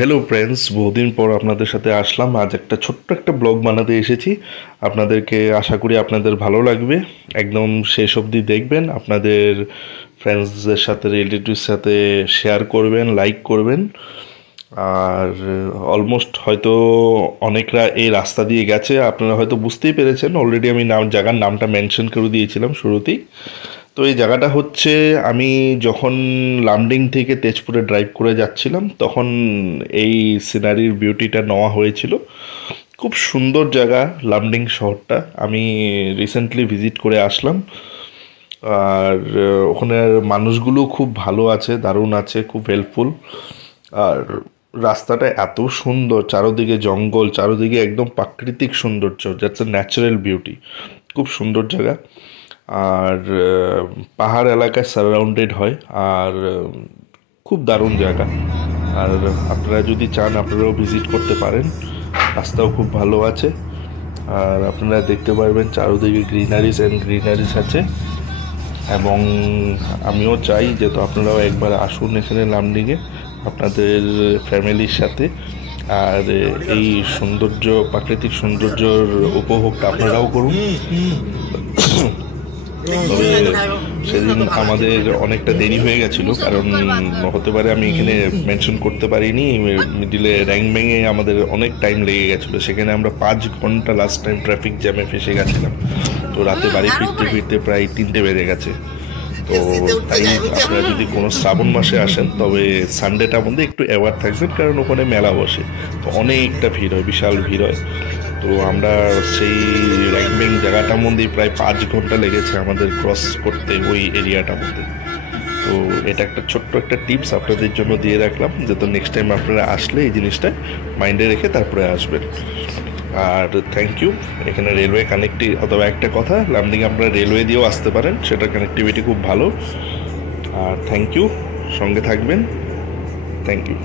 Hello friends, বহুদিন পর আপনাদের সাথে আসলাম। আজ একটা ছোট্ট একটা ব্লগ বানাতে এসেছি। আপনাদেরকে আশা করি আপনাদের ভালো লাগবে। একদম শেষ অবধি দেখবেন, আপনাদের ফ্রেন্ডসদের সাথে রিলেটিভস সাথে শেয়ার করবেন, লাইক করবেন। আর অলমোস্ট হয়তো অনেকরা এই রাস্তা দিয়ে গেছে, আপনারা হয়তো বুঝতেই পেরেছেন। অলরেডি আমি জায়গার নামটা মেনশন করে দিয়েছিলাম শুরুতেই। তো এই জায়গাটা হচ্ছে, আমি যখন লামডিং থেকে তেজপুরে ড্রাইভ করে যাচ্ছিলাম তখন এই সিনারির বিউটিটা নেওয়া হয়েছিল। খুব সুন্দর জায়গা লামডিং শহরটা, আমি রিসেন্টলি ভিজিট করে আসলাম। আর ওখানের মানুষগুলো খুব ভালো আছে, দারুণ আছে, খুব হেল্পফুল। আর রাস্তাটা এত সুন্দর, চারোদিকে জঙ্গল, চারোদিকে একদম প্রাকৃতিক সৌন্দর্য, দ্যাটস এ ন্যাচারাল বিউটি। খুব সুন্দর জায়গা। আর পাহাড় এলাকায় সারাউন্ডেড হয়। আর খুব দারুণ জায়গা। আর আপনারা যদি চান আপনারাও ভিজিট করতে পারেন। রাস্তাও খুব ভালো আছে। আর আপনারা দেখতে পারবেন চারোদিকে গ্রিনারিস অ্যান্ড গ্রিনারিস আছে। এবং আমিও চাই যে তো আপনারাও একবার আসুন এখানে লামডিংয়ে আপনাদের ফ্যামিলির সাথে। আর এই সৌন্দর্য, প্রাকৃতিক সৌন্দর্যর উপভোগটা আপনারাও করুন। তবে সেদিন আমাদের অনেকটা দেরি হয়ে গেছিলো, কারণ হতে পারে আমি এখানে মেনশন করতে পারিনি, মিডিলে র্যাং ব্যাঙে আমাদের অনেক টাইম লেগে গেছিলো। সেখানে আমরা 5 ঘন্টা লাস্ট টাইম ট্রাফিক জ্যামে ফেসে গেছিলাম। তো রাতে বাড়ি ফিরতে ফিরতে প্রায় 3টে বেজে গেছে। তো তাই আপনারা যদি কোনো শ্রাবণ মাসে আসেন তবে সানডেটার মধ্যে একটু অ্যাওয়ার থাকবেন, কারণ ওখানে মেলা বসে, তো অনেকটা ভিড় হয়, বিশাল ভিড় হয়। তো আমরা সেই র্যাংব্যাং জায়গাটার মধ্যেই প্রায় 5 ঘন্টা লেগেছে আমাদের ক্রস করতে ওই এরিয়াটার মধ্যে। তো এটা একটা ছোট্ট একটা টিপস আপনাদের জন্য দিয়ে রাখলাম, যাতে নেক্সট টাইম আপনারা আসলে এই জিনিসটা মাইন্ডে রেখে তারপরে আসবেন। আর থ্যাংক ইউ। এখানে রেলওয়ে কানেক্টিভ, অথবা একটা কথা, লামডিং আপনারা রেলওয়ে দিয়েও আসতে পারেন, সেটার কানেক্টিভিটি খুব ভালো। আর থ্যাংক ইউ, সঙ্গে থাকবেন। Thank you.